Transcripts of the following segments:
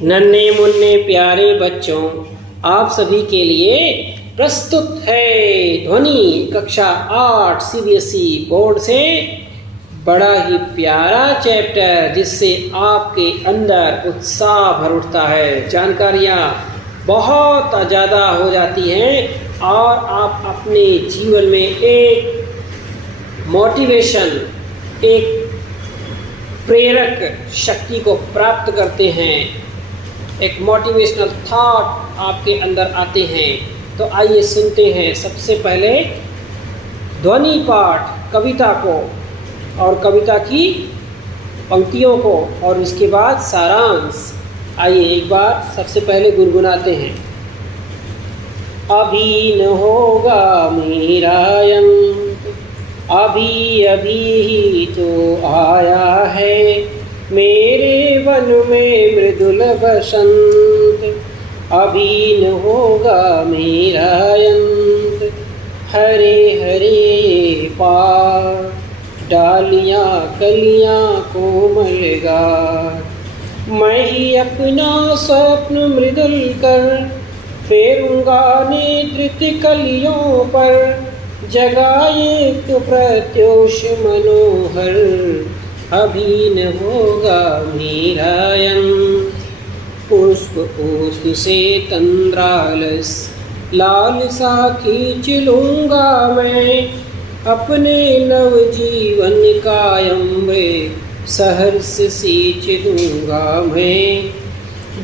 नन्हे मुन्ने प्यारे बच्चों, आप सभी के लिए प्रस्तुत है ध्वनि कक्षा 8 सीबीएसई बोर्ड से बड़ा ही प्यारा चैप्टर, जिससे आपके अंदर उत्साह भर उठता है, जानकारियाँ बहुत ज़्यादा हो जाती हैं और आप अपने जीवन में एक मोटिवेशन, एक प्रेरक शक्ति को प्राप्त करते हैं, एक मोटिवेशनल थॉट आपके अंदर आते हैं। तो आइए सुनते हैं सबसे पहले ध्वनि पाठ कविता को और कविता की पंक्तियों को, और उसके बाद सारांश। आइए एक बार सबसे पहले गुनगुनाते हैं। अभी न होगा मेरा अंत, अभी अभी ही तो आया है मेरे वन में मृदुल बसंत। अभी न होगा मेरा अंत, हरे हरे पार डालियाँ कलियाँ कोमलगार। मैं ही अपना स्वप्न मृदुल कर फेरूंगा नेत्र कलियों पर, जगाए तो प्रत्योष मनोहर। अभी न होगा मेरा अंत, पुष्प पुष्प से तंद्रालस लाल सा खींच लूँगा मैं, अपने नव जीवन का अमृत सहर्ष सींच दूँगा मैं।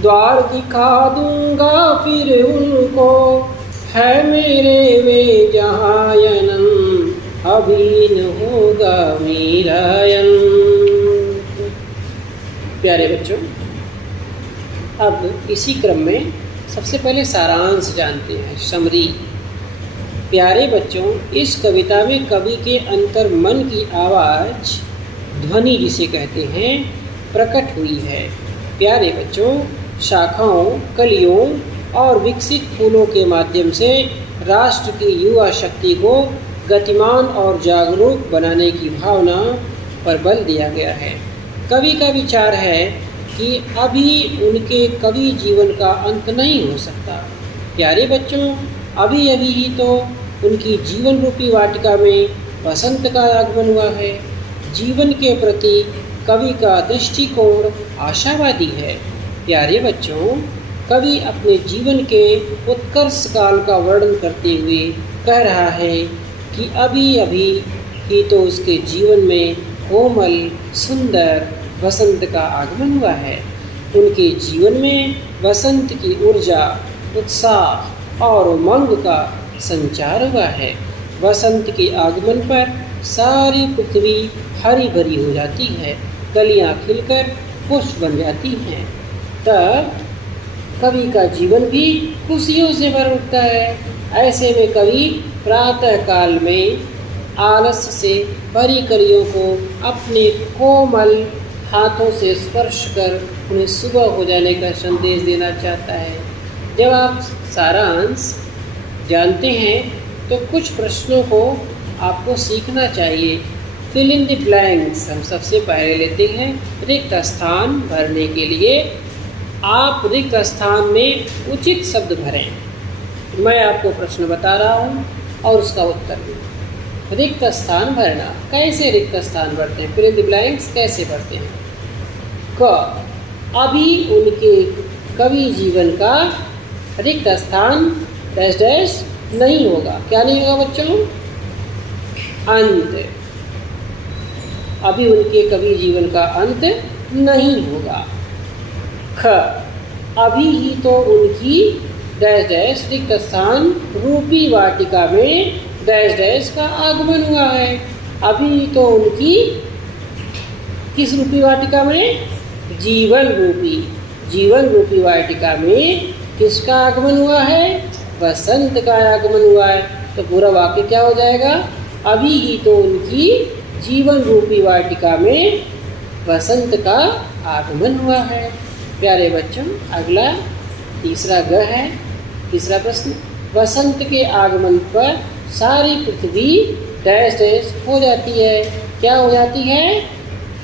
द्वार दिखा दूँगा फिर उनको, है मेरे वे जहाँ अनंत। अभी न होगा मेरा अंत। प्यारे बच्चों, अब इसी क्रम में सबसे पहले सारांश जानते हैं, समरी। प्यारे बच्चों, इस कविता में कवि के अंतर मन की आवाज़, ध्वनि जिसे कहते हैं, प्रकट हुई है। प्यारे बच्चों, शाखाओं, कलियों और विकसित फूलों के माध्यम से राष्ट्र की युवा शक्ति को गतिमान और जागरूक बनाने की भावना पर बल दिया गया है। कवि का विचार है कि अभी उनके कवि जीवन का अंत नहीं हो सकता। प्यारे बच्चों, अभी अभी ही तो उनकी जीवन रूपी वाटिका में वसंत का आगमन हुआ है। जीवन के प्रति कवि का दृष्टिकोण आशावादी है। प्यारे बच्चों, कवि अपने जीवन के उत्कर्ष काल का वर्णन करते हुए कह रहा है कि अभी अभी ही तो उसके जीवन में कोमल सुंदर वसंत का आगमन हुआ है। उनके जीवन में वसंत की ऊर्जा, उत्साह और उमंग का संचार हुआ है। वसंत के आगमन पर सारी पृथ्वी हरी भरी हो जाती है, कलियां खिलकर पुष्प बन जाती हैं। तब कवि का जीवन भी खुशियों से भर उठता है। ऐसे में कवि प्रातः काल में आलस से भरी कलियों को अपने कोमल हाथों से स्पर्श कर उन्हें सुबह हो जाने का संदेश देना चाहता है। जब आप सारांश जानते हैं तो कुछ प्रश्नों को आपको सीखना चाहिए। फिल इन द ब्लैंक्स हम सबसे पहले लेते हैं। रिक्त स्थान भरने के लिए आप रिक्त स्थान में उचित शब्द भरें। मैं आपको प्रश्न बता रहा हूँ और उसका उत्तर भी। रिक्त स्थान भरना, कैसे रिक्त स्थान भरते हैं, फिल इन द ब्लैंक्स कैसे भरते हैं। क, अभी उनके कवि जीवन का रिक्त स्थान डैश डैश नहीं होगा। क्या नहीं होगा बच्चों? अंत। अभी उनके कवि जीवन का अंत नहीं होगा। ख, अभी ही तो उनकी डैश डैश रिक्त स्थान रूपी वाटिका में डैश डैश का आगमन हुआ है। अभी तो उनकी किस रूपी वाटिका में? जीवन रूपी वाटिका में किसका आगमन हुआ है? वसंत का आगमन हुआ है। तो पूरा वाक्य क्या हो जाएगा? अभी ही तो उनकी जीवन रूपी वाटिका में वसंत का आगमन हुआ है। प्यारे बच्चों, अगला तीसरा ग है। तीसरा प्रश्न, वसंत के आगमन पर सारी पृथ्वी डैश डैश हो जाती है। क्या हो जाती है?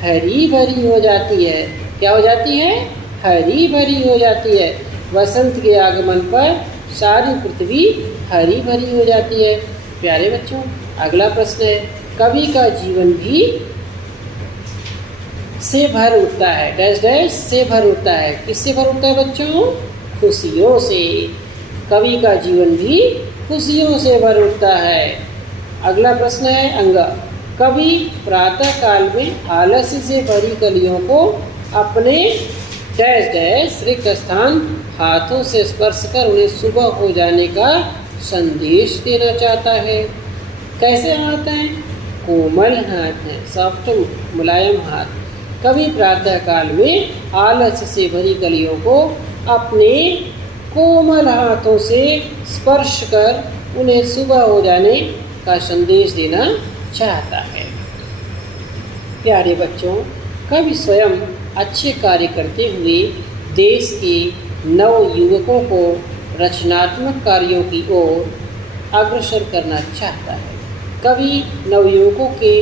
हरी भरी हो जाती है। क्या हो जाती है? हरी भरी हो जाती है। वसंत के आगमन पर सारी पृथ्वी हरी भरी हो जाती है। प्यारे बच्चों, अगला प्रश्न है, कवि का जीवन भी से भर उठता है, डैश डैश से भर उठता है। किससे भर उठता है बच्चों? खुशियों से। कवि का जीवन भी खुशियों से भर उठता है। अगला प्रश्न है अंगा, कवि प्रातः काल में आलस्य से भरी कलियों को अपने डैश डैश रिक्त स्थान हाथों से स्पर्श कर उन्हें सुबह हो जाने का संदेश देना चाहता है। कैसे हाथ हैं? कोमल हाथ हैं, सॉफ्ट मुलायम हाथ। कवि प्रातः काल में आलस्य से भरी कलियों को अपने कोमल हाथों से स्पर्श कर उन्हें सुबह हो जाने का संदेश देना चाहता है। प्यारे बच्चों, कवि स्वयं अच्छे कार्य करते हुए देश के नव युवकों को रचनात्मक कार्यों की ओर अग्रसर करना चाहता है। कवि नवयुवकों के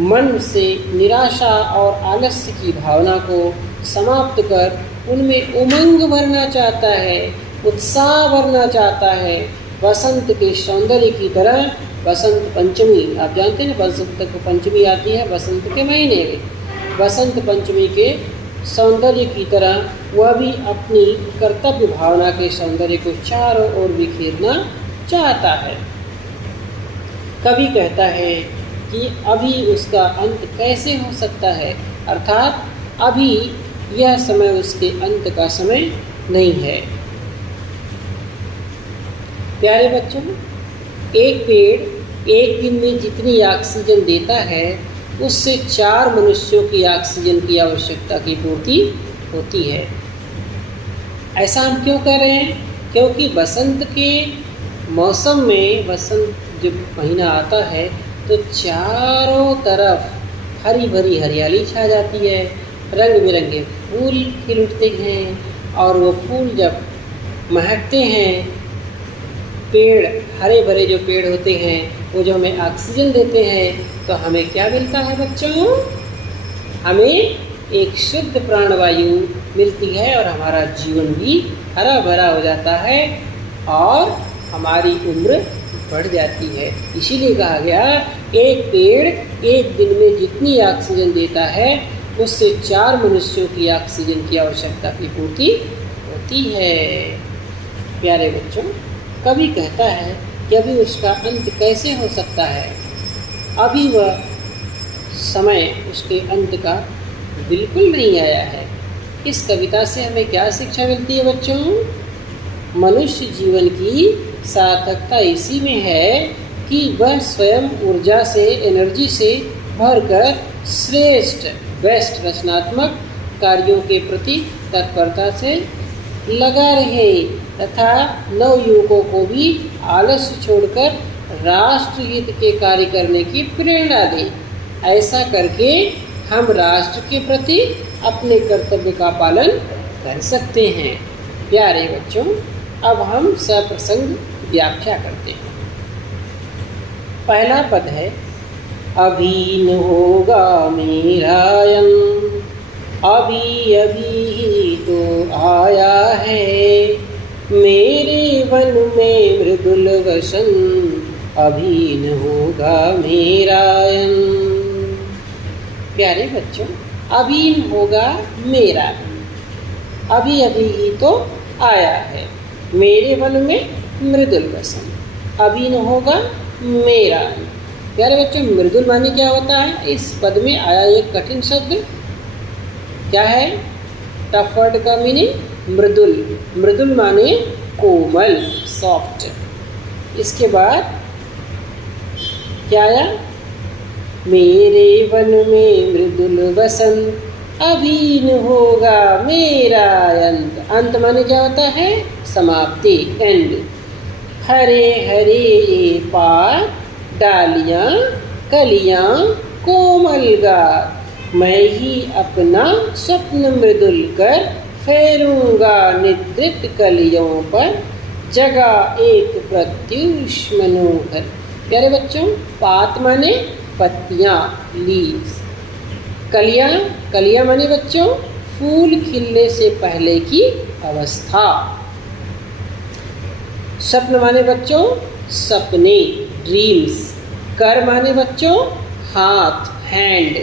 मन से निराशा और आलस्य की भावना को समाप्त कर उनमें उमंग भरना चाहता है, उत्साह भरना चाहता है। वसंत के सौंदर्य की तरह बसंत पंचमी, आप जानते हैं बसंत पंचमी आती है वसंत के महीने में। बसंत पंचमी के सौंदर्य की तरह वह भी अपनी कर्तव्य भावना के सौंदर्य को चारों ओर बिखेरना चाहता है। कवि कहता है कि अभी उसका अंत कैसे हो सकता है, अर्थात अभी यह समय उसके अंत का समय नहीं है। प्यारे बच्चों, एक पेड़ एक दिन में जितनी ऑक्सीजन देता है उससे 4 मनुष्यों की ऑक्सीजन की आवश्यकता की पूर्ति होती है। ऐसा हम क्यों कह रहे हैं? क्योंकि बसंत के मौसम में, बसंत जब महीना आता है तो चारों तरफ हरी भरी हरियाली छा जाती है, रंग बिरंगे फूल खिल उठते हैं और वो फूल जब महकते हैं, पेड़ हरे भरे जो पेड़ होते हैं वो जो हमें ऑक्सीजन देते हैं, तो हमें क्या मिलता है बच्चों? हमें एक शुद्ध प्राणवायु मिलती है और हमारा जीवन भी हरा भरा हो जाता है और हमारी उम्र बढ़ जाती है। इसीलिए कहा गया एक पेड़ एक दिन में जितनी ऑक्सीजन देता है उससे 4 मनुष्यों की ऑक्सीजन की आवश्यकता की पूर्ति होती है। प्यारे बच्चों, कवि कहता है कि अभी उसका अंत कैसे हो सकता है, अभी वह समय उसके अंत का बिल्कुल नहीं आया है। इस कविता से हमें क्या शिक्षा मिलती है बच्चों? मनुष्य जीवन की सार्थकता इसी में है कि वह स्वयं ऊर्जा से, एनर्जी से भरकर श्रेष्ठ, बेस्ट रचनात्मक कार्यों के प्रति तत्परता से लगा रहे तथा नवयुवकों को भी आलस्य छोड़कर राष्ट्रहित के कार्य करने की प्रेरणा दें। ऐसा करके हम राष्ट्र के प्रति अपने कर्तव्य का पालन कर सकते हैं। प्यारे बच्चों, अब हम सप्रसंग व्याख्या करते हैं। पहला पद है, अभी न होगा मेरा अंत, अभी अभी ही तो आया है, मेरे वन में मृदुल वसंत, अभी न होगा मेरा अंत। प्यारे बच्चों, अभी न होगा मेरा, अभी अभी ही तो आया है, मेरे वन में मृदुल वसंत, अभी न होगा मेरा। प्यारे बच्चों, मृदुल माने क्या होता है? इस पद में आया एक कठिन शब्द क्या है? टफ वर्ड का मीनिंग मृदुल। मृदुल माने कोमल, सॉफ्ट। इसके बाद क्या आया? मेरे वन में मृदुल वसंत, अभी न होगा मेरा अंत। अंत माने क्या होता है? समाप्ति, एंड। हरे हरे ये पात, डालियाँ कलियाँ कोमल गात, मैं ही अपना स्वप्न मृदुल कर फेरूंगा निद्रित कलियों पर, जगा एक प्रत्युष मनोहर। प्यारे बच्चों, पात माने पत्तियाँ, लीव्स। कलियाँ, कलियाँ माने बच्चों फूल खिलने से पहले की अवस्था। स्वप्न माने बच्चों सपने, ड्रीम्स। कर माने बच्चों हाथ, हैंड।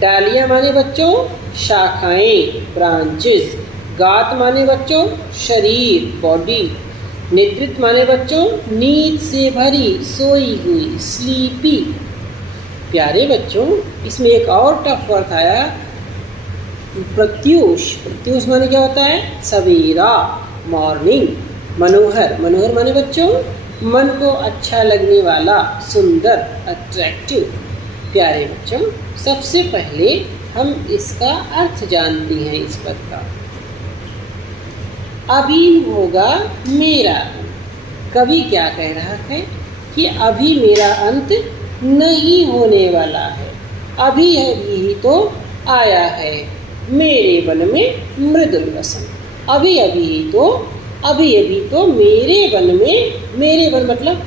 डालियाँ माने बच्चों शाखाएं, ब्रांचेस। गात माने बच्चों शरीर, बॉडी। नेतृत्व माने बच्चों नींद से भरी, सोई हुई, स्लीपी। प्यारे बच्चों, इसमें एक और टफ वर्ड आया प्रत्यूष। प्रत्यूष माने क्या होता है? सवेरा, मॉर्निंग। मनोहर, मनोहर माने बच्चों मन को अच्छा लगने वाला, सुंदर, अट्रैक्टिव। प्यारे बच्चों, सबसे पहले हम इसका अर्थ जानते हैं इस पद का। अभी होगा मेरा अंत। कवि क्या कह रहा है कि अभी मेरा अंत नहीं होने वाला है, अभी अभी तो आया है मेरे वन में मृदुल वसंत। अभी अभी तो मेरे वन में, मेरे वन मतलब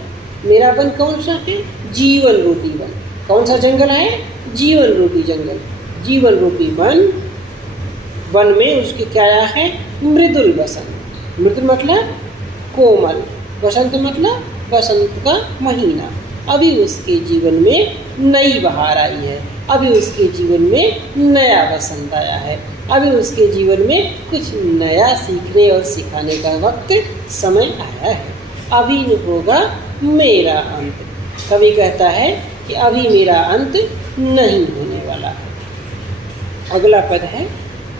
मेरा वन कौन सा है? जीवन रूपी वन। कौन सा जंगल है? जीवन रूपी जंगल। जीवन रूपी वन में उसकी क्या है? मृदुल वसंत। मृदुल मतलब कोमल, वसंत मतलब बसंत का महीना। अभी उसके जीवन में नई बहार आई है, अभी उसके जीवन में नया बसंत आया है, अभी उसके जीवन में कुछ नया सीखने और सिखाने का वक्त, समय आया है। अभी होगा मेरा अंत। कवि कहता है कि अभी मेरा अंत नहीं होने वाला है। अगला पद है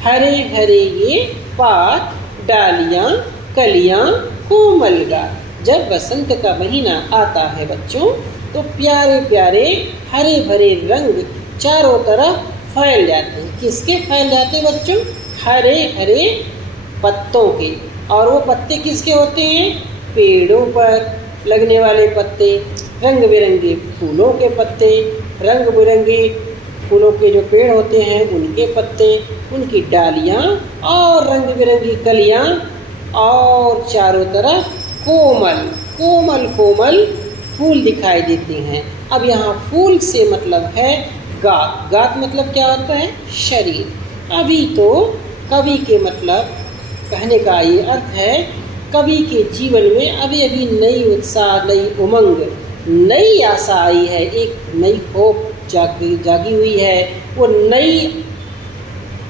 हरे हरे ये पात, डालियाँ, कलियाँ, कोमल गात। जब बसंत का महीना आता है बच्चों, तो प्यारे प्यारे हरे भरे रंग चारों तरफ फैल जाते हैं। किसके फैल जाते हैं बच्चों? हरे हरे पत्तों के। और वो पत्ते किसके होते हैं? पेड़ों पर लगने वाले पत्ते, रंग बिरंगे फूलों के पत्ते, रंग बिरंगे फूलों के जो पेड़ होते हैं उनके पत्ते, उनकी डालियाँ और रंग बिरंगी कलियाँ, और चारों तरफ कोमल कोमल कोमल फूल दिखाई देते हैं। अब यहाँ फूल से मतलब है गात। गात मतलब क्या होता है? शरीर। अभी तो कवि के मतलब कहने का ये अर्थ है, कवि के जीवन में अभी अभी नई उत्साह, नई उमंग, नई आशा आई है, एक नई होप जागी हुई है। वो नई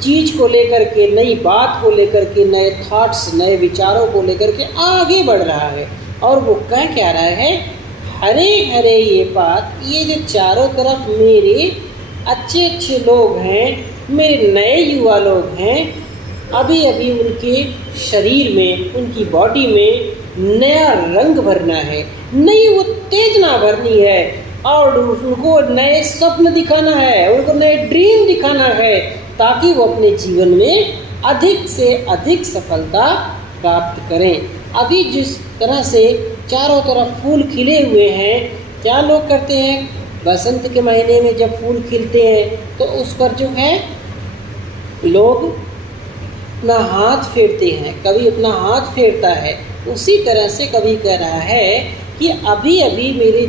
चीज़ को लेकर के, नई बात को लेकर के, नए थॉट्स, नए विचारों को लेकर के आगे बढ़ रहा है। और वो कह क्या रहा है? हरे हरे ये बात, ये जो चारों तरफ मेरे अच्छे अच्छे लोग हैं, मेरे नए युवा लोग हैं, अभी अभी उनके शरीर में, उनकी बॉडी में नया रंग भरना है, नई उत्तेजना भरनी है, और उनको नए स्वप्न दिखाना है, उनको नए ड्रीम दिखाना है, ताकि वो अपने जीवन में अधिक से अधिक सफलता प्राप्त करें। अभी जिस तरह से चारों तरफ फूल खिले हुए हैं, क्या लोग करते हैं? बसंत के महीने में जब फूल खिलते हैं तो उस पर जो है लोग अपना हाथ फेरते हैं, कभी अपना हाथ फेरता है। उसी तरह से कभी कह रहा है कि अभी अभी मेरे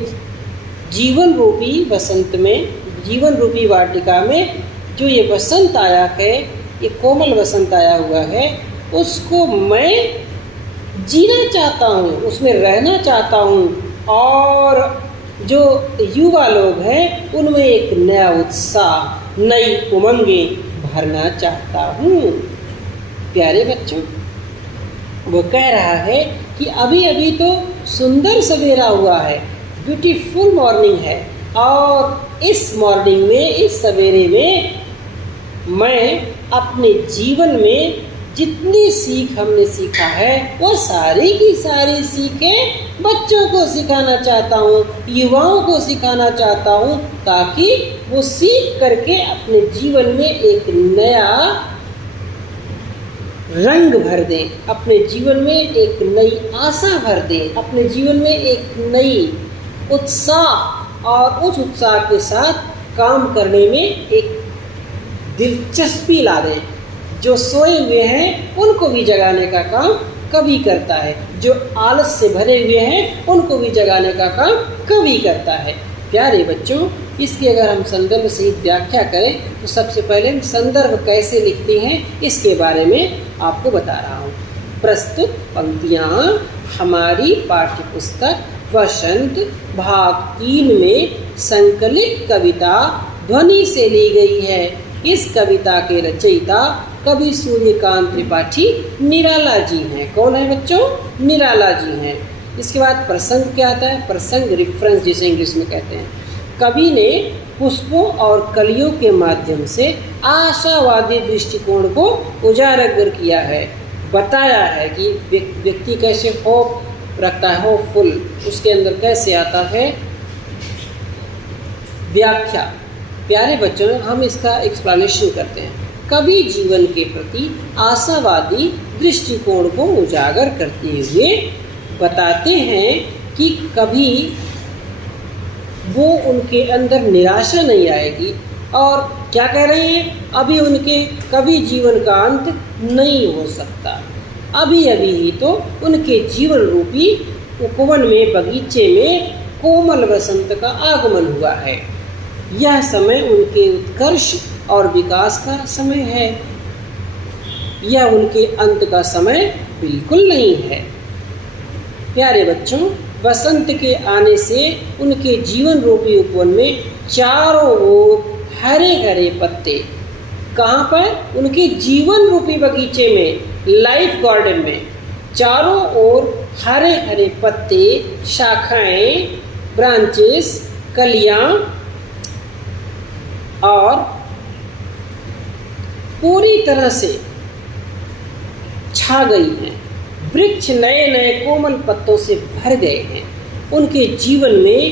जीवन रूपी बसंत में, जीवन रूपी वाटिका में जो ये बसंत आया है, ये कोमल बसंत आया हुआ है, उसको मैं जीना चाहता हूँ, उसमें रहना चाहता हूँ, और जो युवा लोग हैं उनमें एक नया उत्साह, नई उमंगें भरना चाहता हूँ। प्यारे बच्चों, वो कह रहा है कि अभी अभी तो सुंदर सवेरा हुआ है, ब्यूटीफुल मॉर्निंग है, और इस मॉर्निंग में, इस सवेरे में मैं अपने जीवन में जितनी सीख हमने सीखा है वो सारी की सारी सीखें बच्चों को सिखाना चाहता हूँ, युवाओं को सिखाना चाहता हूँ, ताकि वो सीख करके अपने जीवन में एक नया रंग भर दें, अपने जीवन में एक नई आशा भर दें, अपने जीवन में एक नई उत्साह, और उस उत्साह के साथ काम करने में एक दिलचस्पी ला दें। जो सोए हुए हैं उनको भी जगाने का काम कवि करता है, जो आलस से भरे हुए हैं उनको भी जगाने का काम कवि करता है। प्यारे बच्चों, इसकी अगर हम संदर्भ सहित व्याख्या करें तो सबसे पहले हम संदर्भ कैसे लिखते हैं इसके बारे में आपको बता रहा हूँ। प्रस्तुत पंक्तियाँ हमारी पाठ्यपुस्तक वसंत भाग 3 में संकलित कविता ध्वनि से ली गई है। इस कविता के रचयिता कवि सूर्यकांत त्रिपाठी निराला जी हैं। कौन है बच्चों? निराला जी हैं। इसके बाद प्रसंग क्या आता है? प्रसंग रिफरेंस जिसे इंग्लिश में कहते हैं। कवि ने पुष्पों और कलियों के माध्यम से आशावादी दृष्टिकोण को उजागर किया है, बताया है कि व्यक्ति कैसे होप रखता है, होपफुल उसके अंदर कैसे आता है। व्याख्या, प्यारे बच्चों हम इसका एक्सप्लेनेशन करते हैं। कवि जीवन के प्रति आशावादी दृष्टिकोण को उजागर करते हुए बताते हैं कि कभी वो उनके अंदर निराशा नहीं आएगी। और क्या कह रहे हैं? अभी उनके कभी जीवन का अंत नहीं हो सकता, अभी अभी ही तो उनके जीवन रूपी उपवन में बगीचे में कोमल वसंत का आगमन हुआ है। यह समय उनके उत्कर्ष और विकास का समय है, यह उनके अंत का समय बिल्कुल नहीं है। प्यारे बच्चों, वसंत के आने से उनके जीवन रूपी उपवन में चारों ओर हरे हरे पत्ते, कहाँ पर? उनके जीवन रूपी बगीचे में, लाइफ गार्डन में चारों ओर हरे हरे पत्ते, शाखाएं, ब्रांचेस, कलियां और पूरी तरह से छा गई हैं। वृक्ष नए नए कोमल पत्तों से भर गए हैं। उनके जीवन में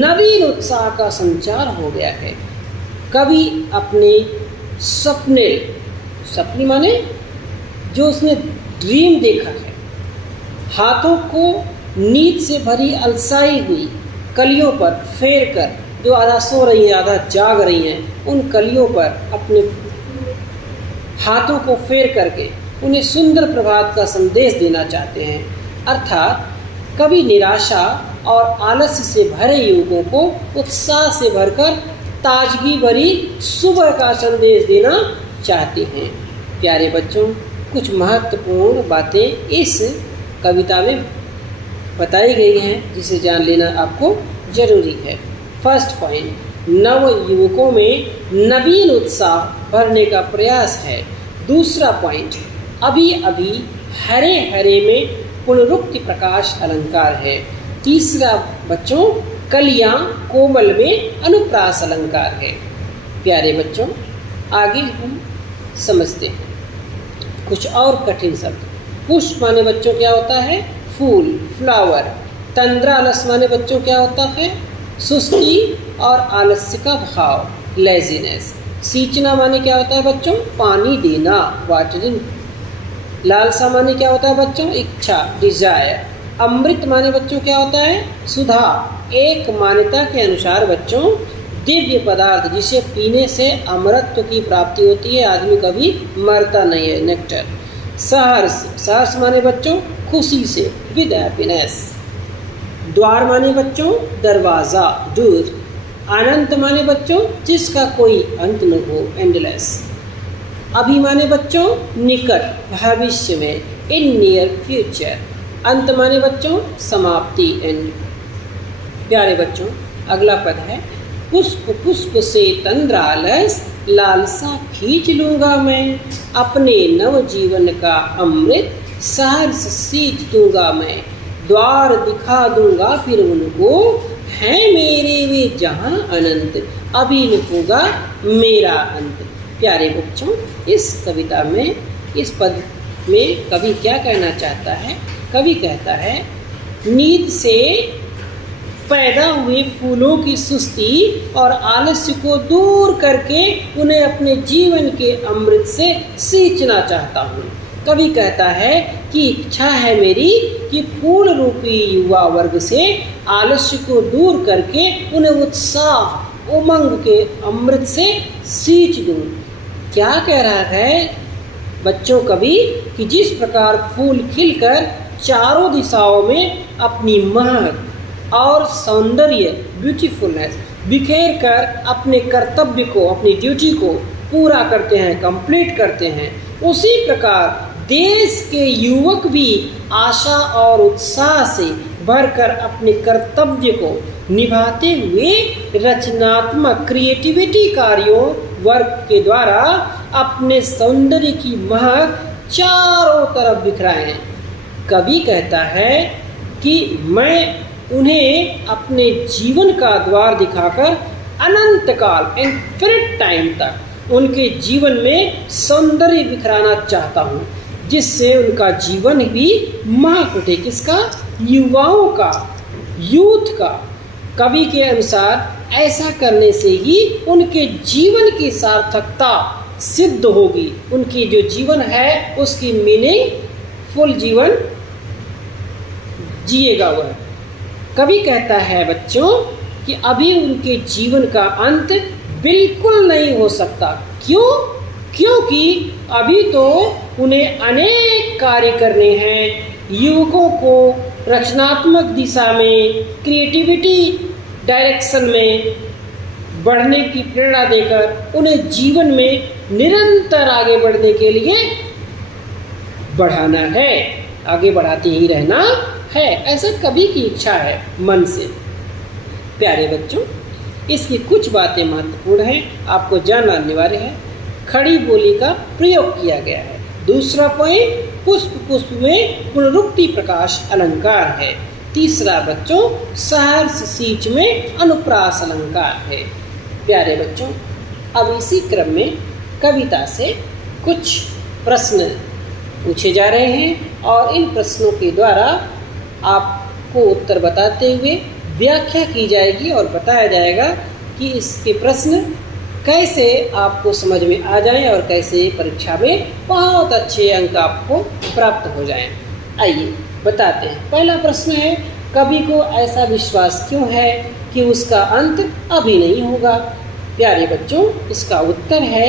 नवीन उत्साह का संचार हो गया है। कवि अपने सपने माने जो उसने ड्रीम देखा है, हाथों को नींद से भरी अलसाई हुई कलियों पर फेर कर, जो आधा सो रही हैं आधा जाग रही हैं, उन कलियों पर अपने हाथों को फेर करके उन्हें सुंदर प्रभात का संदेश देना चाहते हैं। अर्थात कवि निराशा और आलस्य से भरे युवकों को उत्साह से भरकर ताजगी भरी सुबह का संदेश देना चाहते हैं। प्यारे बच्चों, कुछ महत्वपूर्ण बातें इस कविता में बताई गई हैं जिसे जान लेना आपको जरूरी है। फर्स्ट पॉइंट, नव युवकों में नवीन उत्साह भरने का प्रयास है। दूसरा पॉइंट, अभी अभी हरे हरे में पुनरुक्ति प्रकाश अलंकार है। तीसरा बच्चों, कलियां कोमल में अनुप्रास अलंकार है। प्यारे बच्चों, आगे हम समझते हैं कुछ और कठिन शब्द। पुष्प माने बच्चों क्या होता है? फूल, फ्लावर। तंद्रालस माने बच्चों क्या होता है? सुस्ती और आलस्य का भाव, लेजीनेस। सींचना माने क्या होता है बच्चों? पानी देना, वाटरिंग। लालसा माने क्या होता है बच्चों? इच्छा, डिजायर। अमृत माने बच्चों क्या होता है? सुधा। एक मान्यता के अनुसार बच्चों दिव्य पदार्थ जिसे पीने से अमरत्व की प्राप्ति होती है, आदमी कभी मरता नहीं है, नेक्टर। सहर्ष, सहर्ष माने बच्चों खुशी से, विद हैप्पीनेस। द्वार माने बच्चों दरवाजा, डोर। अनंत माने बच्चों जिसका कोई अंत न हो, एंडलेस। अभी माने बच्चों निकट, भविष्य में, इन नियर फ्यूचर। अंत माने बच्चों समाप्ति, एंड। प्यारे बच्चों, अगला पद है, पुष्प पुष्प से तंद्रालस लालसा खींच लूँगा मैं, अपने नव जीवन का अमृत सहर्ष सींच दूंगा मैं। द्वार दिखा दूंगा फिर उनको, है मेरे वे जहाँ अनंत, अभी न होगा मेरा अंत। प्यारे बच्चों, इस कविता में, इस पद में कवि क्या कहना चाहता है? कवि कहता है नींद से पैदा हुए फूलों की सुस्ती और आलस्य को दूर करके उन्हें अपने जीवन के अमृत से सींचना चाहता हूँ। कवि कहता है कि इच्छा है मेरी कि फूल रूपी युवा वर्ग से आलस्य को दूर करके उन्हें उत्साह उमंग के अमृत से सींच दूँ। क्या कह रहा है बच्चों कवि? कि जिस प्रकार फूल खिलकर चारों दिशाओं में अपनी महक और सौंदर्य, ब्यूटीफुलनेस बिखेर कर अपने कर्तव्य को, अपनी ड्यूटी को पूरा करते हैं, कंप्लीट करते हैं, उसी प्रकार देश के युवक भी आशा और उत्साह से भरकर अपने कर्तव्य को निभाते हुए रचनात्मक क्रिएटिविटी कार्यों वर्क के द्वारा अपने सौंदर्य की महक चारों तरफ बिखराए हैं। कवि कहता है कि मैं उन्हें अपने जीवन का द्वार दिखाकर अनंत काल, इनफिनिट टाइम तक उनके जीवन में सौंदर्य बिखराना चाहता हूँ, जिससे उनका जीवन भी महक उठे। किसका? युवाओं का, यूथ का। कवि के अनुसार ऐसा करने से ही उनके जीवन की सार्थकता सिद्ध होगी, उनकी जो जीवन है उसकी मीनिंगफुल जीवन जिएगा वह। कवि कहता है बच्चों कि अभी उनके जीवन का अंत बिल्कुल नहीं हो सकता। क्यों? क्योंकि अभी तो उन्हें अनेक कार्य करने हैं। युवकों को रचनात्मक दिशा में, क्रिएटिविटी डायरेक्शन में बढ़ने की प्रेरणा देकर उन्हें जीवन में निरंतर आगे बढ़ने के लिए बढ़ाना है, आगे बढ़ाते ही रहना है। ऐसा कवि की इच्छा है मन से। प्यारे बच्चों, इसकी कुछ बातें महत्वपूर्ण हैं, आपको जानना अनिवार्य है। खड़ी बोली का प्रयोग किया गया है। दूसरा पॉइंट, पुष्प पुष्प में पुनरुक्ति प्रकाश अलंकार है। तीसरा बच्चों, सहर्ष सींच में अनुप्रास अलंकार है। प्यारे बच्चों, अब इसी क्रम में कविता से कुछ प्रश्न पूछे जा रहे हैं और इन प्रश्नों के द्वारा आपको उत्तर बताते हुए व्याख्या की जाएगी और बताया जाएगा कि इसके प्रश्न कैसे आपको समझ में आ जाएं और कैसे परीक्षा में बहुत अच्छे अंक आपको प्राप्त हो जाएं। आइए बताते हैं। पहला प्रश्न है, कवि को ऐसा विश्वास क्यों है कि उसका अंत अभी नहीं होगा? प्यारे बच्चों, इसका उत्तर है,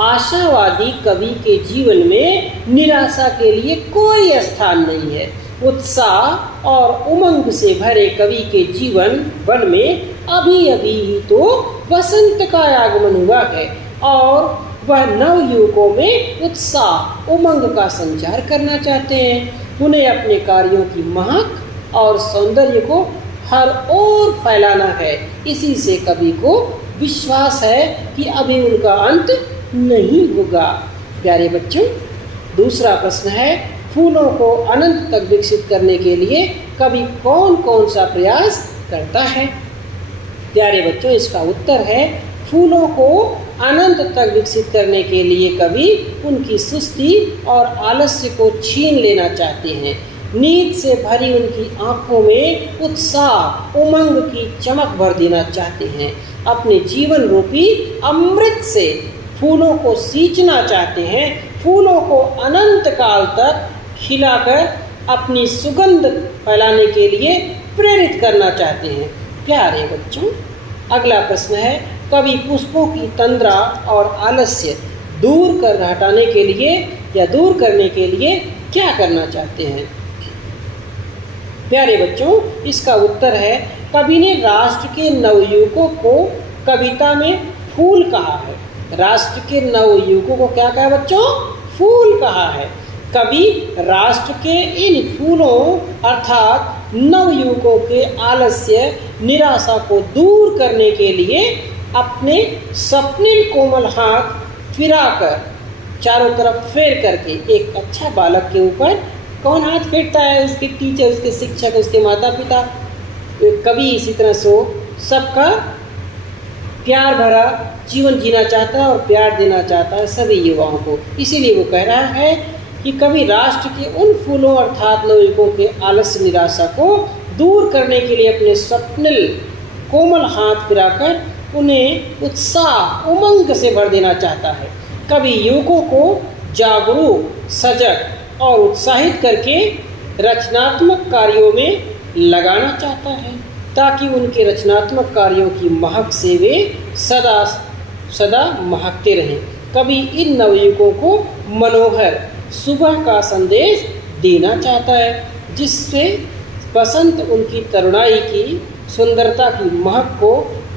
आशावादी कवि के जीवन में निराशा के लिए कोई स्थान नहीं है। उत्साह और उमंग से भरे कवि के जीवन वन में अभी अभी ही तो वसंत का आगमन हुआ है और वह नव युवकों में उत्साह उमंग का संचार करना चाहते हैं। उन्हें अपने कार्यों की महक और सौंदर्य को हर ओर फैलाना है। इसी से कवि को विश्वास है कि अभी उनका अंत नहीं होगा। प्यारे बच्चों, दूसरा प्रश्न है, फूलों को अनंत तक विकसित करने के लिए कवि कौन कौन सा प्रयास करता है? प्यारे बच्चों, इसका उत्तर है, फूलों को अनंत तक विकसित करने के लिए कवि उनकी सुस्ती और आलस्य को छीन लेना चाहते हैं। नींद से भरी उनकी आंखों में उत्साह उमंग की चमक भर देना चाहते हैं। अपने जीवन रूपी अमृत से फूलों को सींचना चाहते हैं। फूलों को अनंत काल तक खिलाकर अपनी सुगंध फैलाने के लिए प्रेरित करना चाहते हैं। प्यारे बच्चों, अगला प्रश्न है, कवि पुष्पों की तंद्रा और आलस्य दूर कर हटाने के लिए या दूर करने के लिए क्या करना चाहते हैं? प्यारे बच्चों, इसका उत्तर है, कवि ने राष्ट्र के नवयुवकों को कविता में फूल कहा है। राष्ट्र के नवयुवकों को क्या कहा बच्चों? फूल कहा है। कवि राष्ट्र के इन फूलों अर्थात नवयुवकों के आलस्य निराशा को दूर करने के लिए अपने स्वप्निल कोमल हाथ फिराकर चारों तरफ फेर करके, एक अच्छा बालक के ऊपर कौन हाथ फेरता है? उसके टीचर, उसके शिक्षक, उसके माता पिता। कवि इसी तरह से सबका प्यार भरा जीवन जीना चाहता है और प्यार देना चाहता है सभी युवाओं को। इसीलिए वो कह रहा है कि कवि राष्ट्र के उन फूलों अर्थात नवयुवकों के आलस्य निराशा को दूर करने के लिए अपने स्वप्निल कोमल हाथ फिराकर उन्हें उत्साह उमंग से भर देना चाहता है। कवि युवकों को जागरूक, सजग और उत्साहित करके रचनात्मक कार्यों में लगाना चाहता है ताकि उनके रचनात्मक कार्यों की महक से वे सदा सदा महकते रहें। कवि इन नवयुवकों को मनोहर सुबह का संदेश देना चाहता है जिससे बसंत उनकी तरुणाई की सुंदरता की महक को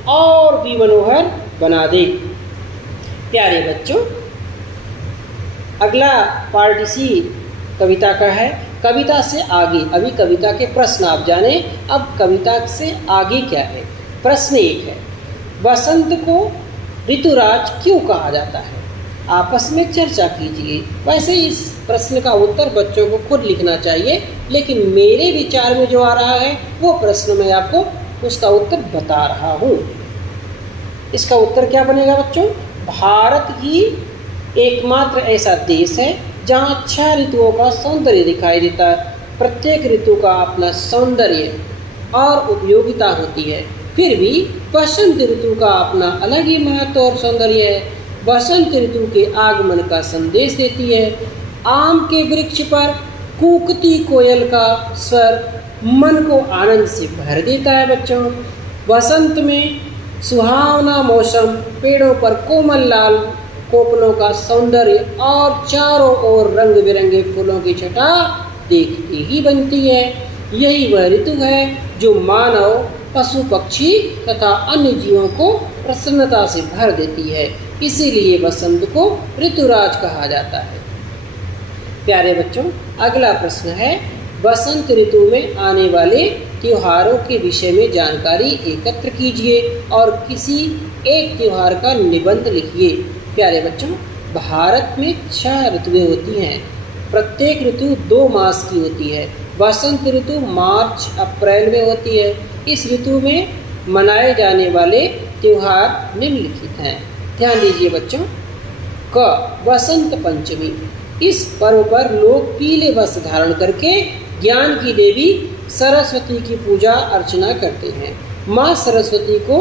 और भी मनोहर बना दे। प्यारे बच्चों, अगला पार्ट इसी कविता का है, कविता से आगे। अभी कविता के प्रश्न आप जाने, अब कविता से आगे क्या है। प्रश्न 1 है, वसंत को ऋतुराज क्यों कहा जाता है? आपस में चर्चा कीजिए। वैसे इस प्रश्न का उत्तर बच्चों को खुद लिखना चाहिए, लेकिन मेरे विचार में जो आ रहा है वो प्रश्न मैं आपको उसका उत्तर बता रहा हूँ। इसका उत्तर क्या बनेगा बच्चों? भारत ही एकमात्र ऐसा देश है जहाँ 6 ऋतुओं का सौंदर्य दिखाई देता है। प्रत्येक ऋतु का अपना सौंदर्य और उपयोगिता होती है, फिर भी वसंत ऋतु का अपना अलग ही महत्व और सौंदर्य है। वसंत ऋतु के आगमन का संदेश देती है। आम के वृक्ष पर कूकती कोयल का स्वर मन को आनंद से भर देता है बच्चों। वसंत में सुहावना मौसम, पेड़ों पर कोमल लाल कोपलों का सौंदर्य और चारों ओर रंग बिरंगे फूलों की छटा देखते ही बनती है। यही वह ऋतु है जो मानव, पशु पक्षी तथा अन्य जीवों को प्रसन्नता से भर देती है। इसीलिए वसंत को ऋतुराज कहा जाता है। प्यारे बच्चों, अगला प्रश्न है, वसंत ऋतु में आने वाले त्योहारों के विषय में जानकारी एकत्र कीजिए और किसी एक त्योहार का निबंध लिखिए। प्यारे बच्चों, भारत में 6 ऋतुएं होती हैं। प्रत्येक ऋतु 2 मास की होती है। वसंत ऋतु मार्च अप्रैल में होती है। इस ऋतु में मनाए जाने वाले त्योहार निम्नलिखित हैं। ध्यान दीजिए बच्चों। क, वसंत पंचमी। इस पर्व पर लोग पीले वस्त्र धारण करके ज्ञान की देवी सरस्वती की पूजा अर्चना करते हैं। माँ सरस्वती को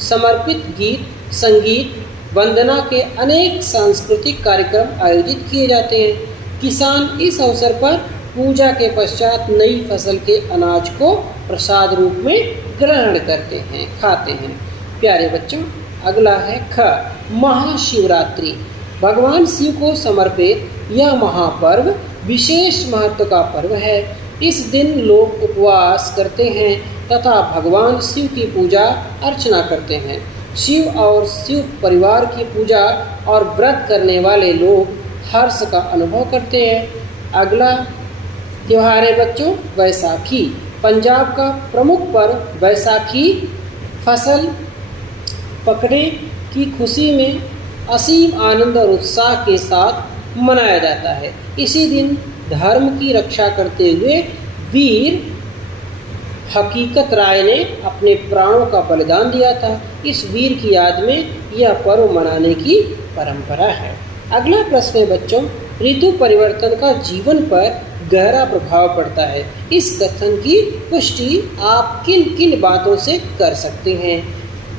समर्पित गीत, संगीत, वंदना के अनेक सांस्कृतिक कार्यक्रम आयोजित किए जाते हैं। किसान इस अवसर पर पूजा के पश्चात नई फसल के अनाज को प्रसाद रूप में ग्रहण करते हैं, खाते हैं। प्यारे बच्चों, अगला है ख, महाशिवरात्रि। भगवान शिव को समर्पित यह महापर्व विशेष महत्व का पर्व है। इस दिन लोग उपवास करते हैं तथा भगवान शिव की पूजा अर्चना करते हैं। शिव और शिव परिवार की पूजा और व्रत करने वाले लोग हर्ष का अनुभव करते हैं। अगला त्योहार है बच्चों वैसाखी। पंजाब का प्रमुख पर्व वैसाखी फसल पकने की खुशी में असीम आनंद और उत्साह के साथ मनाया जाता है। इसी दिन धर्म की रक्षा करते हुए वीर हकीकत राय ने अपने प्राणों का बलिदान दिया था। इस वीर की याद में यह पर्व मनाने की परंपरा है। अगला प्रश्न है बच्चों, ऋतु परिवर्तन का जीवन पर गहरा प्रभाव पड़ता है। इस कथन की पुष्टि आप किन किन बातों से कर सकते हैं?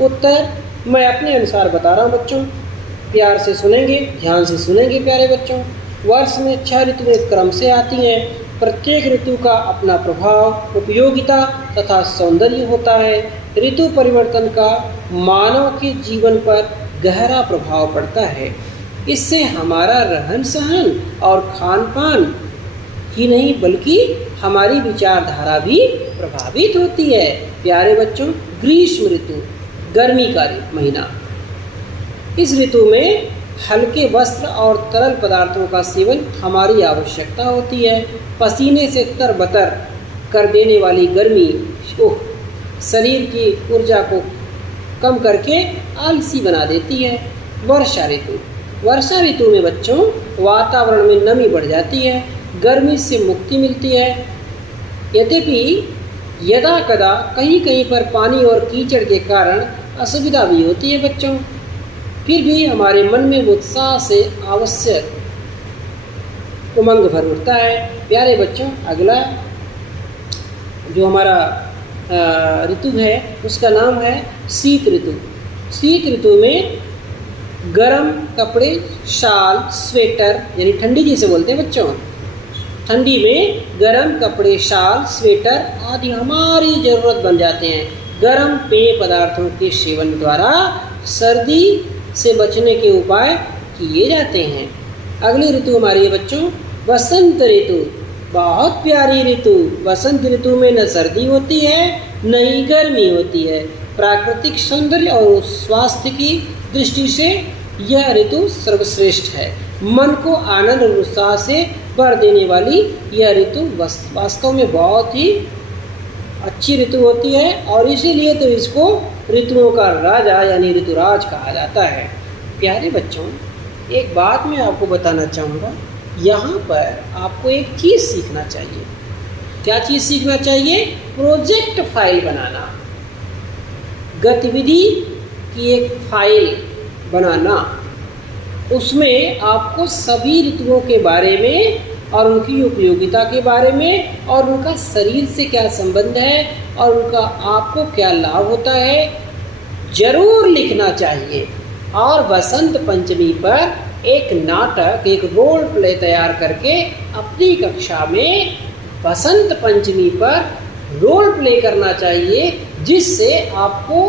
उत्तर मैं अपने अनुसार बता रहा हूँ बच्चों, प्यार से सुनेंगे, ध्यान से सुनेंगे। प्यारे बच्चों, वर्ष में 6 ऋतुएं क्रम से आती हैं। प्रत्येक ऋतु का अपना प्रभाव, उपयोगिता तथा सौंदर्य होता है। ऋतु परिवर्तन का मानव के जीवन पर गहरा प्रभाव पड़ता है। इससे हमारा रहन सहन और खान पान ही नहीं बल्कि हमारी विचारधारा भी प्रभावित होती है। प्यारे बच्चों, ग्रीष्म ऋतु, गर्मी का महीना। इस ऋतु में हल्के वस्त्र और तरल पदार्थों का सेवन हमारी आवश्यकता होती है। पसीने से तरबतर कर देने वाली गर्मी शरीर की ऊर्जा को कम करके आलसी बना देती है। वर्षा ऋतु, वर्षा ऋतु में बच्चों वातावरण में नमी बढ़ जाती है, गर्मी से मुक्ति मिलती है। यद्यपि यदा कदा कहीं कहीं पर पानी और कीचड़ के कारण असुविधा भी होती है बच्चों, फिर भी हमारे मन में उत्साह से आवश्यक उमंग भर उठता है। प्यारे बच्चों, अगला जो हमारा ऋतु है उसका नाम है शीत ऋतु। शीत ऋतु में गर्म कपड़े, शाल, स्वेटर यानी ठंडी जिसे बोलते हैं बच्चों, ठंडी में गर्म कपड़े, शाल, स्वेटर आदि हमारी ज़रूरत बन जाते हैं। गर्म पेय पदार्थों के सेवन द्वारा सर्दी से बचने के उपाय किए जाते हैं। अगली ऋतु हमारी है बच्चों वसंत ऋतु। बहुत प्यारी ऋतु। वसंत ऋतु में न सर्दी होती है न ही गर्मी होती है। प्राकृतिक सौंदर्य और स्वास्थ्य की दृष्टि से यह ऋतु सर्वश्रेष्ठ है। मन को आनंद और उत्साह से भर देने वाली यह ऋतु वास्तव में बहुत ही अच्छी ऋतु होती है और इसीलिए तो इसको ऋतुओं का राजा यानी ऋतुराज कहा जाता है। प्यारे बच्चों, एक बात मैं आपको बताना चाहूँगा, यहाँ पर आपको एक चीज़ सीखना चाहिए। क्या चीज़ सीखना चाहिए? प्रोजेक्ट फाइल बनाना, गतिविधि की एक फाइल बनाना। उसमें आपको सभी ऋतुओं के बारे में और उनकी उपयोगिता के बारे में और उनका शरीर से क्या संबंध है और उनका आपको क्या लाभ होता है जरूर लिखना चाहिए। और बसंत पंचमी पर एक नाटक, एक रोल प्ले तैयार करके अपनी कक्षा में बसंत पंचमी पर रोल प्ले करना चाहिए, जिससे आपको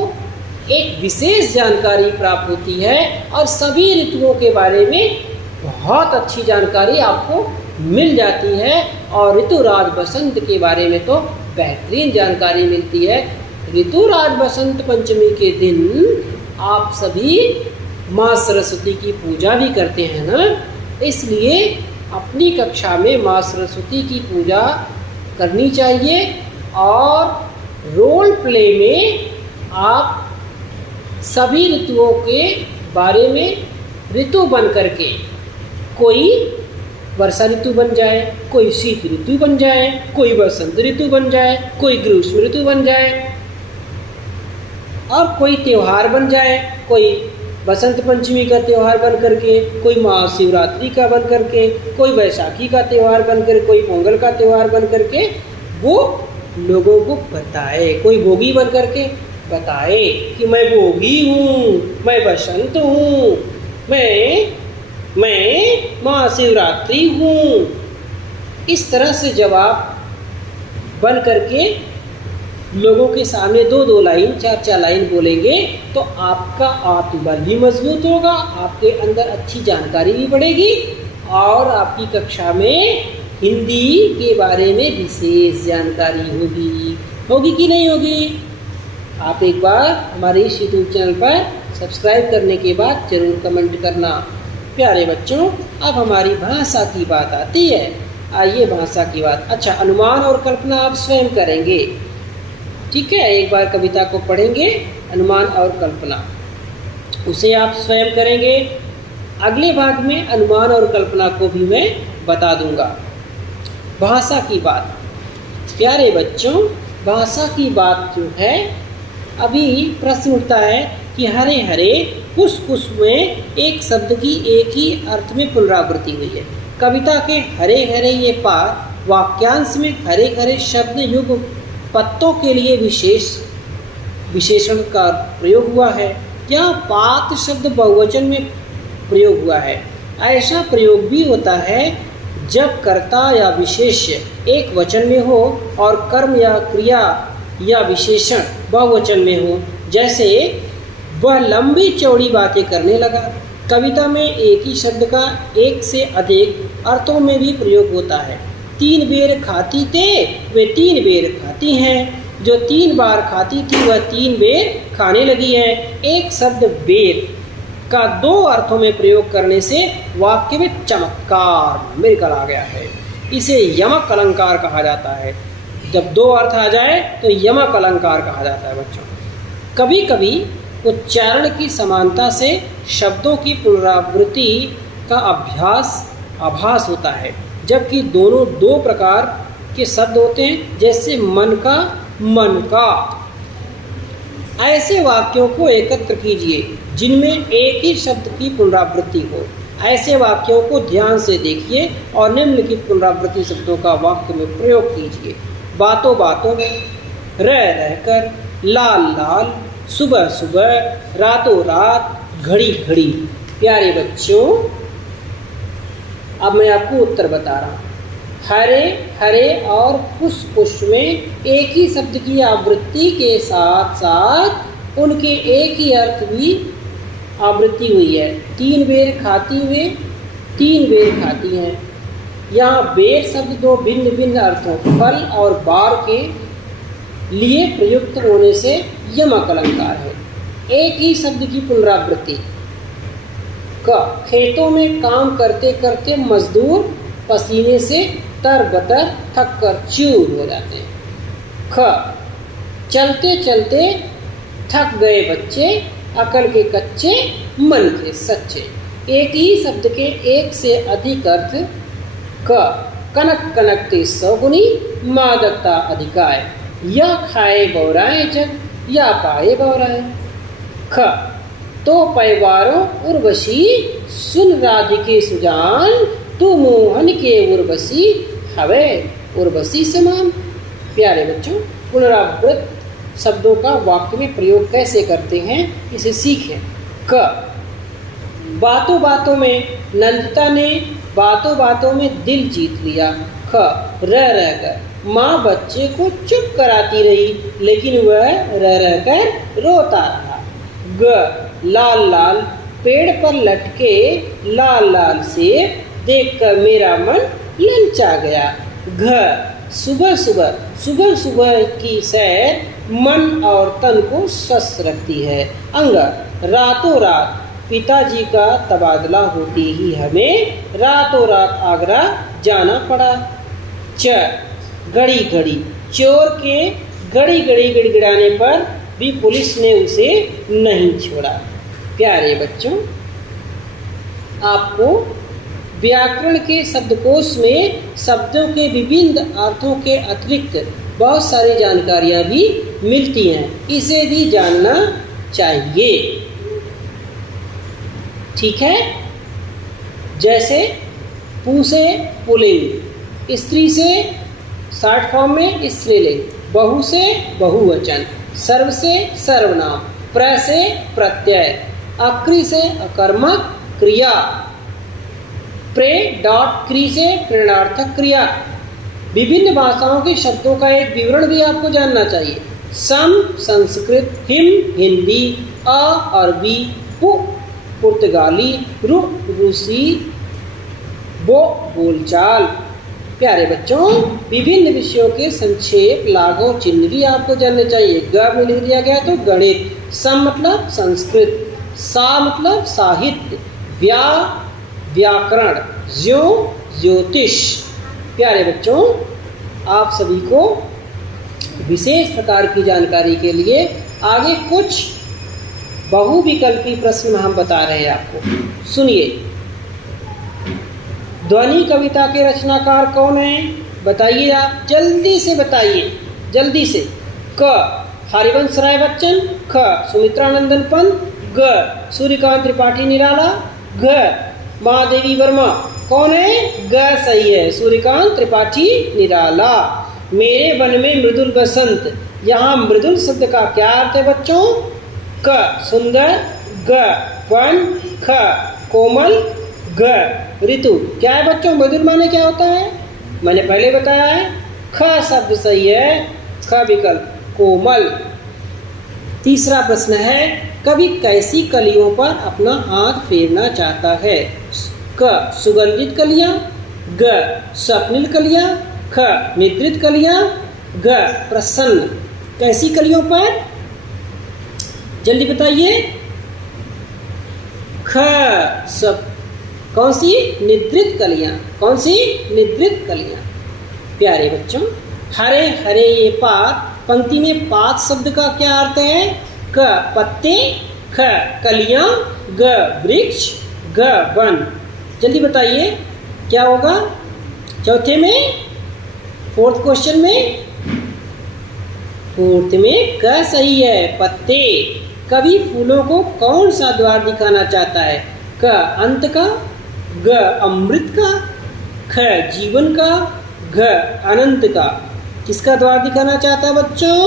एक विशेष जानकारी प्राप्त होती है और सभी ऋतुओं के बारे में बहुत अच्छी जानकारी आपको मिल जाती है। और ऋतुराज बसंत के बारे में तो बेहतरीन जानकारी मिलती है। ऋतुराज बसंत पंचमी के दिन आप सभी माँ सरस्वती की पूजा भी करते हैं ना, इसलिए अपनी कक्षा में माँ सरस्वती की पूजा करनी चाहिए। और रोल प्ले में आप सभी ऋतुओं के बारे में ऋतु बन करके, कोई वर्षा ऋतु बन जाए, कोई शीत ऋतु बन जाए, कोई बसंत ऋतु बन जाए, कोई ग्रीष्म ऋतु बन जाए और कोई त्यौहार बन जाए, कोई बसंत पंचमी का त्यौहार बन करके, कोई महाशिवरात्रि का बन करके, कोई वैशाखी का त्यौहार बन कर, कोई पोंगल का त्यौहार बन करके वो लोगों को बताए। कोई भोगी बन करके बताए कि मैं भोगी हूँ, मैं बसंत हूँ, मैं महाशिवरात्रि हूँ। इस तरह से जब आप बन करके लोगों के सामने 2-2 लाइन, 4-4 लाइन बोलेंगे तो आपका आत्मबल भी मजबूत होगा, आपके अंदर अच्छी जानकारी भी बढ़ेगी और आपकी कक्षा में हिंदी के बारे में विशेष जानकारी होगी कि नहीं होगी? आप एक बार हमारे इस यूट्यूब चैनल पर सब्सक्राइब करने के बाद ज़रूर कमेंट करना। प्यारे बच्चों, अब हमारी भाषा की बात आती है। आइए भाषा की बात। अच्छा, अनुमान और कल्पना आप स्वयं करेंगे, ठीक है? एक बार कविता को पढ़ेंगे, अनुमान और कल्पना, उसे आप स्वयं करेंगे। अगले भाग में अनुमान और कल्पना को भी मैं बता दूंगा। भाषा की बात। प्यारे बच्चों, भाषा की बात जो है, अभी प्रश्न उठता है कि हरे हरे पुष्प में एक शब्द की एक ही अर्थ में पुनरावृत्ति हुई है। कविता के हरे हरे ये पार वाक्यांश में हरे हरे शब्द युग पत्तों के लिए विशेषण का प्रयोग हुआ है। यहाँ पात शब्द बहुवचन में प्रयोग हुआ है। ऐसा प्रयोग भी होता है जब कर्ता या विशेष्य एक वचन में हो और कर्म या क्रिया या विशेषण बहुवचन में हो। जैसे वह लंबी चौड़ी बातें करने लगा। कविता में एक ही शब्द का एक से अधिक अर्थों में भी प्रयोग होता है। 3 बेर खाती थे वे 3 बेर खाती हैं। जो 3 बार खाती थी वह 3 बेर खाने लगी है। एक शब्द बेर का 2 अर्थों में प्रयोग करने से वाक्य में चमत्कार मिलकर आ गया है। इसे यमक अलंकार कहा जाता है। जब 2 अर्थ आ जाए तो यमक अलंकार कहा जाता है बच्चों। कभी कभी उच्चारण की समानता से शब्दों की पुनरावृत्ति का आभास होता है, जबकि दोनों 2 प्रकार के शब्द होते हैं, जैसे मन का। ऐसे वाक्यों को एकत्र कीजिए जिनमें एक ही शब्द की पुनरावृत्ति हो। ऐसे वाक्यों को ध्यान से देखिए और निम्नलिखित पुनरावृत्ति शब्दों का वाक्य में प्रयोग कीजिए। बातों बातों में, रह रहकर, लाल लाल, सुबह सुबह, रातों रात, घड़ी घड़ी। प्यारे बच्चों, अब मैं आपको उत्तर बता रहा हूँ। हरे हरे और पुष्प में एक ही शब्द की आवृत्ति के साथ साथ उनके एक ही अर्थ भी आवृत्ति हुई है। 3 बेर खाती हुए 3 बेर खाती हैं। यहाँ बेर शब्द 2 भिन्न भिन्न अर्थों, फल और बार के लिए प्रयुक्त होने से यमक अलंकार है। एक ही शब्द की पुनरावृत्ति। क, खेतों में काम करते करते मजदूर पसीने से तरबतर थक कर चूर हो जाते हैं। ख, चलते चलते थक गए बच्चे, अकल के कच्चे मन के सच्चे। एक ही शब्द के एक से अधिक अर्थ। क, कनक कनकते सौगुनी, मादकता अधिकाय, या खाए बौराए जग, या पाए बौराए। ख, तो पैवारों उर्वशी, सुन राधिके सुजान, तू मोहन के उर्वशी हवे उर्वशी समान। प्यारे बच्चों, पुनरावृत्त शब्दों का वाक्य में प्रयोग कैसे करते हैं इसे सीखें। क, बातों बातों में नंदिता ने बातों बातों में दिल जीत लिया। ख, रह कर माँ बच्चे को चुप कराती रही, लेकिन वह रह कर रोता रहा। ग, लाल लाल पेड़ पर लटके लाल लाल सेब, देखकर मेरा मन ललचा गया। घ, सुबह सुबह की सैर मन और तन को स्वस्थ रखती है। अंग, रातों रात पिताजी का तबादला होते ही हमें रातों रात आगरा जाना पड़ा। च, घड़ी घड़ी चोर के घड़ी घड़ी गिड़गिड़ाने पर भी पुलिस ने उसे नहीं छोड़ा। प्यारे बच्चों, आपको व्याकरण के शब्दकोश में शब्दों के विभिन्न अर्थों के अतिरिक्त बहुत सारी जानकारियाँ भी मिलती हैं, इसे भी जानना चाहिए। ठीक है। जैसे पु से पुल्लिंग, स्त्री से शॉर्ट फॉर्म में स्त्रीलिंग, बहु से बहुवचन, सर्व से सर्वनाम, प्र से प्रत्यय, अक्रि से अकर्मक क्रिया, प्रे डॉट क्रि से प्रेरणार्थक क्रिया। विभिन्न भाषाओं के शब्दों का एक विवरण भी आपको जानना चाहिए। सम संस्कृत, हिम हिंदी, अ अरबी, पु पुर्तगाली, रु रूसी, बो बोलचाल। प्यारे बच्चों, विभिन्न विषयों के संक्षेप लागू चिन्ह भी आपको जानने चाहिए। ग में लिख दिया गया तो गणित, सम मतलब संस्कृत, सा मतलब साहित्य, व्याकरण, ज्यो ज्योतिष। प्यारे बच्चों, आप सभी को विशेष प्रकार की जानकारी के लिए आगे कुछ बहुविकल्पी प्रश्न हम बता रहे हैं आपको। सुनिए। ध्वनि कविता के रचनाकार कौन है? बताइए, आप जल्दी से बताइए, जल्दी से। क, हरिवंश राय बच्चन, ख, सुमित्रानंदन पंत, ग, सूर्यकांत त्रिपाठी निराला, घ, महादेवी वर्मा। कौन है? ग सही है, सूर्यकांत त्रिपाठी निराला। मेरे वन में मृदुल बसंत, यहाँ मृदुल शब्द का क्या अर्थ है बच्चों? क, सुंदर, ग, वन, ख, कोमल, ग, ऋतु। क्या है बच्चों? मृदुल माने क्या होता है? मैंने पहले बताया है। ख शब्द सही है, ख विकल्प कोमल। तीसरा प्रश्न है, कवि कैसी कलियों पर अपना हाथ फेरना चाहता है? क, सुगंधित कलियां, ग, स्वप्निल कलियां, ख, निद्रित कलियां, ग, प्रसन्न। कैसी कलियों पर? जल्दी बताइए। ख, सब कौन सी? निद्रित कलियां। कौन सी? निद्रित कलियां। प्यारे बच्चों, हरे हरे ये पात, पंक्ति में पात शब्द का क्या अर्थ है? क, पत्ते, ख, कलियां, ग, वृक्ष, ग, वन। जल्दी बताइए क्या होगा चौथे में? फोर्थ क्वेश्चन में? फोर्थ में क सही है, पत्ते। कवि फूलों को कौन सा द्वार दिखाना चाहता है? क, अंत का, ग, अमृत का, ख, जीवन का, घ, अनंत का। किसका द्वार दिखाना चाहता है बच्चों?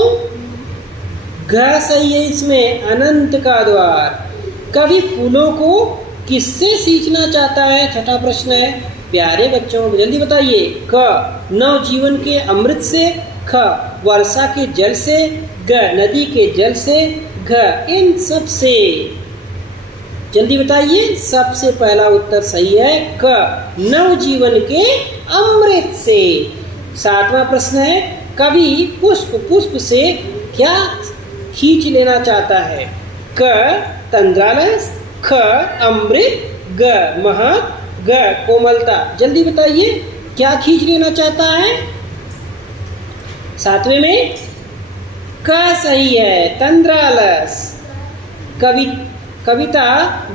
घ सही है इसमें, अनंत का द्वार। कवि फूलों को किससे सींचना चाहता है? छठा प्रश्न है। प्यारे बच्चों, जल्दी बताइए। क, नव जीवन के अमृत से, ख, वर्षा के जल से, ग, नदी के जल से, घ, इन सब से। जल्दी बताइए। सबसे पहला उत्तर सही है, क, नव जीवन के अमृत से। सातवां प्रश्न है, कवि पुष्प से क्या खींच लेना चाहता है? क तंद्रालस, ख अमृत, ग महक, ग कोमलता। जल्दी बताइए क्या खींच लेना चाहता है? सातवें में क सही है, तंद्रालस। कविता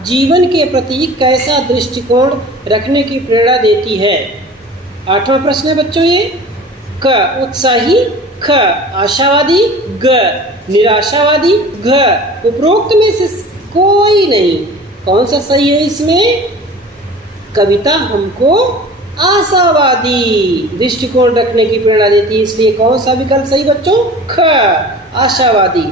जीवन के प्रति कैसा दृष्टिकोण रखने की प्रेरणा देती है? आठवां प्रश्न है बच्चों ये। क उत्साही, ख आशावादी, ग निराशावादी, घ उपरोक्त में से कोई नहीं। कौन सा सही है इसमें? कविता हमको आशावादी दृष्टिकोण रखने की प्रेरणा देती है, इसलिए कौन सा विकल्प सही बच्चों? ख आशावादी।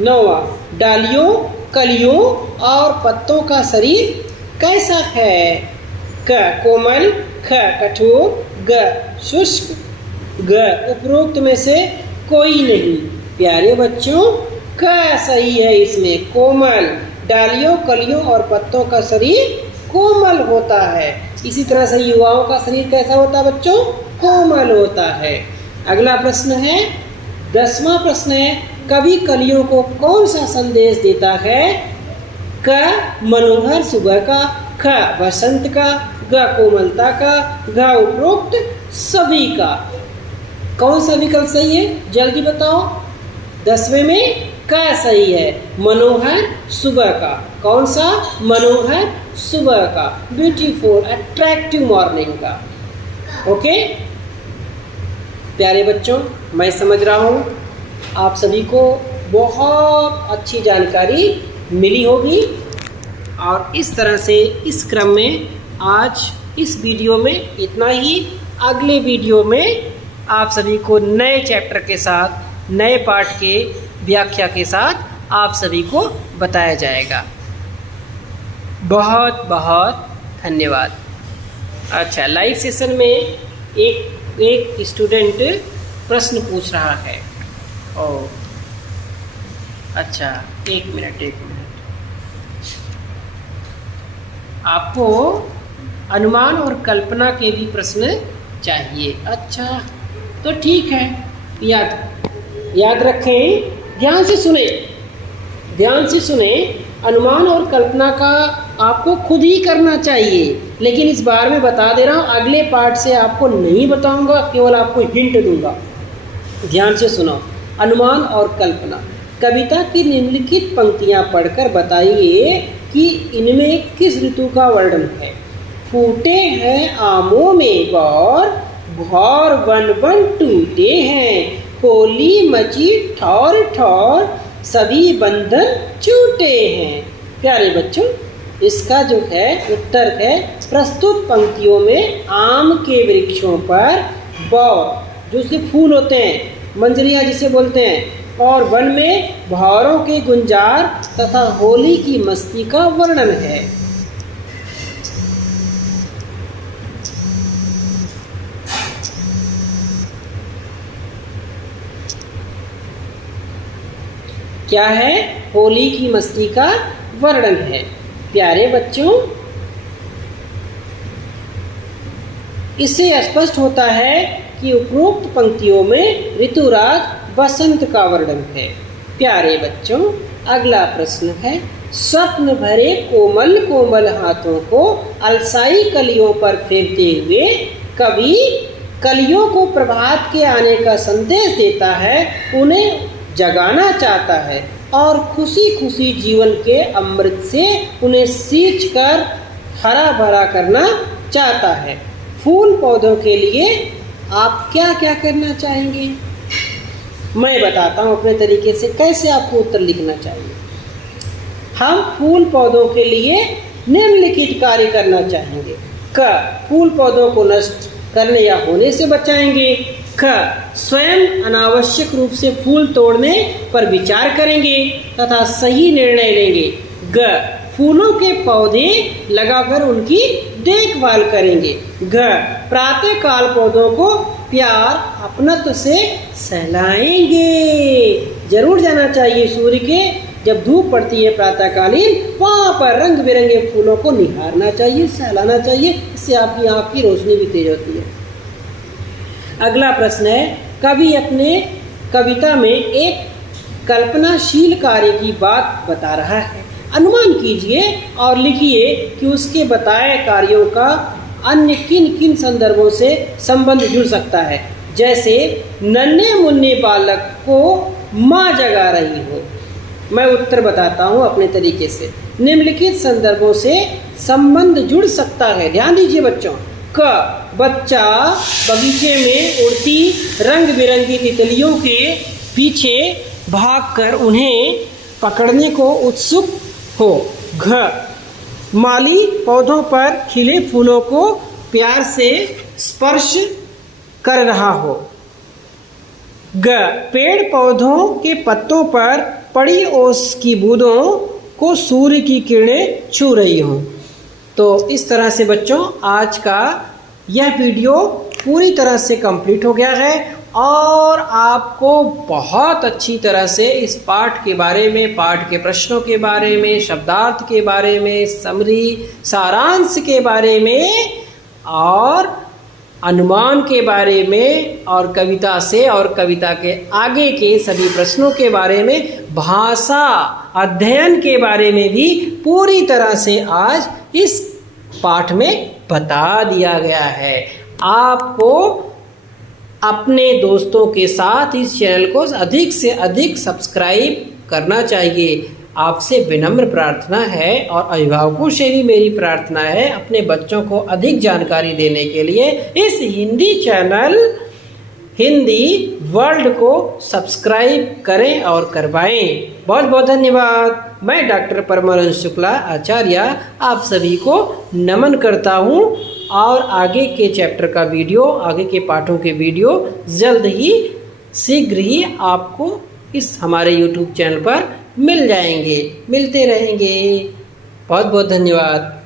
नौवां, डालियों, कलियों और पत्तों का शरीर कैसा है? क कोमल, ख कठोर, ग शुष्क, ग उपरोक्त में से कोई नहीं। प्यारे बच्चों क सही है इसमें, कोमल। डालियों, कलियों और पत्तों का शरीर कोमल होता है। इसी तरह से युवाओं का शरीर कैसा होता है बच्चों? कोमल होता है। अगला प्रश्न है 10वां प्रश्न है, कवि कलियों को कौन सा संदेश देता है? क मनोहर सुबह का, ख बसंत का, ग कोमलता का, घ उपरोक्त सभी का। कौन सा विकल्प सही है? जल्दी बताओ। 10वें में क सही है, मनोहर सुबह का। कौन सा? मनोहर सुबह का, ब्यूटीफुल अट्रैक्टिव मॉर्निंग का। ओके प्यारे बच्चों, मैं समझ रहा हूँ आप सभी को बहुत अच्छी जानकारी मिली होगी और इस तरह से इस क्रम में आज इस वीडियो में इतना ही। अगले वीडियो में आप सभी को नए चैप्टर के साथ, नए पाठ के व्याख्या के साथ आप सभी को बताया जाएगा। बहुत बहुत धन्यवाद। अच्छा, लाइव सेशन में एक स्टूडेंट प्रश्न पूछ रहा है। ओ अच्छा, एक मिनट। आपको अनुमान और कल्पना के भी प्रश्न चाहिए। अच्छा तो ठीक है, याद रखें, ध्यान से सुने। अनुमान और कल्पना का आपको खुद ही करना चाहिए, लेकिन इस बार मैं बता दे रहा हूँ, अगले पार्ट से आपको नहीं बताऊंगा, केवल आपको हिंट दूंगा। ध्यान से सुनो। अनुमान और कल्पना। कविता की निम्नलिखित पंक्तियाँ पढ़कर बताइए कि इनमें किस ऋतु का वर्णन है। फूटे हैं आमों में बौर, भौर वन वन टूटे हैं, होली मची ठौर ठौर, सभी बंधन छूटे हैं। प्यारे बच्चों, इसका जो है उत्तर है, प्रस्तुत पंक्तियों में आम के वृक्षों पर बौर, जो उसके फूल होते हैं, मंजरियाँ जिसे बोलते हैं, और वन में भौरों के गुंजार तथा होली की मस्ती का वर्णन है। क्या है? होली की मस्ती का वर्णन है। प्यारे बच्चों, इससे स्पष्ट होता है कि उपरोक्त पंक्तियों में ऋतुराज वसंत का वर्णन है। प्यारे बच्चों, अगला प्रश्न है, स्वप्न भरे कोमल कोमल हाथों को अलसाई कलियों पर फेरते हुए कवि कलियों को प्रभात के आने का संदेश देता है, उन्हें जगाना चाहता है और खुशी खुशी जीवन के अमृत से उन्हें सींच कर हरा भरा करना चाहता है। फूल पौधों के लिए आप क्या क्या करना चाहेंगे? मैं बताता हूँ अपने तरीके से कैसे आपको उत्तर लिखना चाहिए। हम फूल पौधों के लिए निम्नलिखित कार्य करना चाहेंगे। क फूल पौधों को नष्ट करने या होने से बचाएंगे। ख स्वयं अनावश्यक रूप से फूल तोड़ने पर विचार करेंगे तथा सही निर्णय लेंगे। ग फूलों के पौधे लगाकर उनकी देखभाल करेंगे। घ प्रातः काल पौधों को प्यार अपनत्व से सहलाएंगे। जरूर जाना चाहिए सूर्य के, जब धूप पड़ती है प्रातःकालीन, वहाँ पर रंग बिरंगे फूलों को निहारना चाहिए, सहलाना चाहिए। इससे आपकी आँख की रोशनी भी तेज होती है। अगला प्रश्न है, कवि अपने कविता में एक कल्पनाशील कार्य की बात बता रहा है। अनुमान कीजिए और लिखिए कि उसके बताए कार्यों का अन्य किन किन संदर्भों से संबंध जुड़ सकता है। जैसे नन्हे मुन्ने बालक को माँ जगा रही हो। मैं उत्तर बताता हूँ अपने तरीके से। निम्नलिखित संदर्भों से संबंध जुड़ सकता है। ध्यान दीजिए बच्चों। क, बच्चा बगीचे में उड़ती रंग बिरंगी तितलियों के पीछे भागकर उन्हें पकड़ने को उत्सुक हो। घ, माली पौधों पर खिले फूलों को प्यार से स्पर्श कर रहा हो। ग, पेड़ पौधों के पत्तों पर पड़ी ओस की बूंदों को सूर्य की किरणें छू रही हों। तो इस तरह से बच्चों आज का यह वीडियो पूरी तरह से कंप्लीट हो गया है और आपको बहुत अच्छी तरह से इस पाठ के बारे में, पाठ के प्रश्नों के बारे में, शब्दार्थ के बारे में, समरी सारांश के बारे में और अनुमान के बारे में और कविता से और कविता के आगे के सभी प्रश्नों के बारे में, भाषा अध्ययन के बारे में भी पूरी तरह से आज इस पाठ में बता दिया गया है। आपको अपने दोस्तों के साथ इस चैनल को अधिक से अधिक सब्सक्राइब करना चाहिए। आपसे विनम्र प्रार्थना है और अभिभावकों से भी मेरी प्रार्थना है, अपने बच्चों को अधिक जानकारी देने के लिए इस हिंदी चैनल हिंदी वर्ल्ड को सब्सक्राइब करें और करवाएं। बहुत बहुत धन्यवाद। मैं डॉक्टर परमानंद शुक्ला आचार्य आप सभी को नमन करता हूं और आगे के चैप्टर का वीडियो, आगे के पाठों के वीडियो जल्द ही शीघ्र ही आपको इस हमारे YouTube चैनल पर मिल जाएंगे, मिलते रहेंगे। बहुत बहुत धन्यवाद।